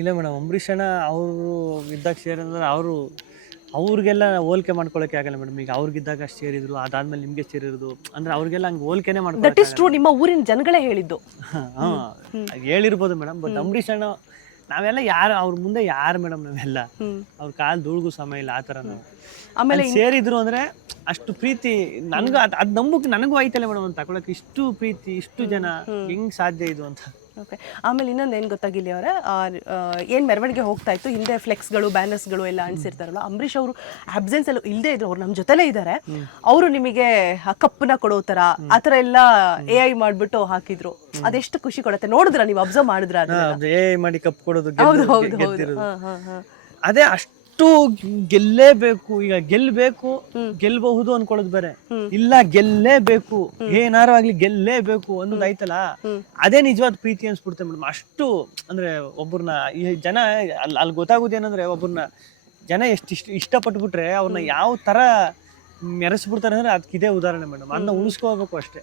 ಇಲ್ಲ ಮೇಡಮ್, ಅಂಬರೀಷ್ ಅಣ್ಣ ಅವರು ಇದ್ದಾಗ ಸೇರಿದ್ರೆ ಅವ್ರಿಗೆಲ್ಲ ಹೋಲಿಕೆ ಮಾಡ್ಕೊಳಕ್ಕೆ ಆಗಲ್ಲ ಮೇಡಮ್. ಈಗ ಅವ್ರಿಗಿದ್ದಾಗ ಅಷ್ಟು ಸೇರಿದ್ರು, ಅದಾದ್ಮೇಲೆ ನಿಮ್ಗೆ ಸೇರಿರೋದು ಅಂದ್ರೆ ಅವ್ರಿಗೆಲ್ಲ ಹಂಗೆ ಹೋಲಿಕೆನೆ ದಟ್ ಮಾಡ್ಕೊಳಕ್ಕೆ ಇಸ್ ಟ್ರೂ. ನಿಮ್ಮ ಊರಿನ ಜನಗಳೇ ಹೇಳಿದ್ದು. ಹೇಳಿರ್ಬೋದು ಮೇಡಮ್. ಬಟ್ ಅಂಬರೀಷ್ ಅಣ್ಣ ನಾವೆಲ್ಲ ಯಾರು ಅವ್ರ ಮುಂದೆ ಯಾರು ಮೇಡಮ್, ನಾವೆಲ್ಲ ಅವ್ರ ಕಾಲ್ ಧೂಳ್ಗೂ ಸಮಯ ಇಲ್ಲ ಆ ಥರ ನಾವು ಆಮೇಲೆ ಸೇರಿದ್ರು ಅಂದ್ರೆ ಅಷ್ಟು ಪ್ರೀತಿ ನನ್ಗೂ ಅದ್ ನಂಬಕ್ ನನಗೂ ಆಯ್ತಲ್ಲ ಮೇಡಮ್ ಅಂತ ತಗೊಳಕ್. ಇಷ್ಟು ಪ್ರೀತಿ, ಇಷ್ಟು ಜನ ಹೆಂಗ್ ಸಾಧ್ಯ ಇದು ಅಂತ. ಓಕೆ. ಆಮೇಲೆ ಇನ್ನೊಂದು ಏನು ಗೊತ್ತಾಗಿಲ್ಲ ಅವರೇ, ಏನು ಮೆರವಣಿಗೆ ಹೋಗ್ತಾ ಇತ್ತು, ಹಿಂದೆ ಫ್ಲೆಕ್ಸ್ಗಳು ಬ್ಯಾನರ್ಸ್ಗಳು ಎಲ್ಲ ಅಂಟಿಸಿರ್ತಾರಲ್ಲ, ಅಂಬರೀಷ್ ಅವರು ಆಬ್ಸೆನ್ಸ್ ಎಲ್ಲ ಇಲ್ಲದೆ ಇದ್ರು, ಅವ್ರು ನಮ್ಮ ಜೊತೆಲೇ ಇದ್ದಾರೆ, ಅವರು ನಿಮಗೆ ಕಪ್ಪನ್ನ ಕೊಡೋ ಥರ ಆ ಥರ ಎಲ್ಲ AI ಮಾಡ್ಬಿಟ್ಟು ಹಾಕಿದ್ರು. ಅದೆಷ್ಟು ಖುಷಿ ಕೊಡುತ್ತೆ ನೋಡಿದ್ರ, ನೀವು ಅಬ್ಸರ್ವ್ ಮಾಡಿದ್ರ? ಮಾಡಿ ಕಪ್ ಕೊಡೋದು, ಹೌದು ಹೌದು ಹೌದು. ಅದೇ ಅಷ್ಟು ಗೆಲ್ಲೇಬೇಕು. ಈಗ ಗೆಲ್ಬೇಕು, ಗೆಲ್ಬಹುದು ಅನ್ಕೊಳ್ಳೋದು ಬೇರೆ. ಇಲ್ಲ ಗೆಲ್ಲೇಬೇಕು, ಏನಾರು ಆಗ್ಲಿ ಗೆಲ್ಲೇಬೇಕು ಅನ್ನೋದು ಆಯ್ತಲ್ಲ, ಅದೇ ನಿಜವಾದ ಪ್ರೀತಿ ಅನ್ಸ್ಬಿಡುತ್ತೆ ಮೇಡಮ್. ಅಷ್ಟು ಅಂದ್ರೆ ಒಬ್ಬರನ್ನ ಈ ಜನ ಅಲ್ಲಿ ಗೊತ್ತಾಗೋದೇನಂದ್ರೆ, ಒಬ್ಬರನ್ನ ಜನ ಎಷ್ಟು ಇಷ್ಟಪಟ್ಬಿಟ್ರೆ ಅವ್ರನ್ನ ಯಾವ ತರ ಮೆರೆಸ್ಬಿಡ್ತಾರೆ ಅಂದ್ರೆ ಅದಕ್ಕೆ ಇದೇ ಉದಾಹರಣೆ ಮೇಡಮ್. ಅದನ್ನ ಉಳಿಸ್ಕೋಬೇಕು ಅಷ್ಟೇ.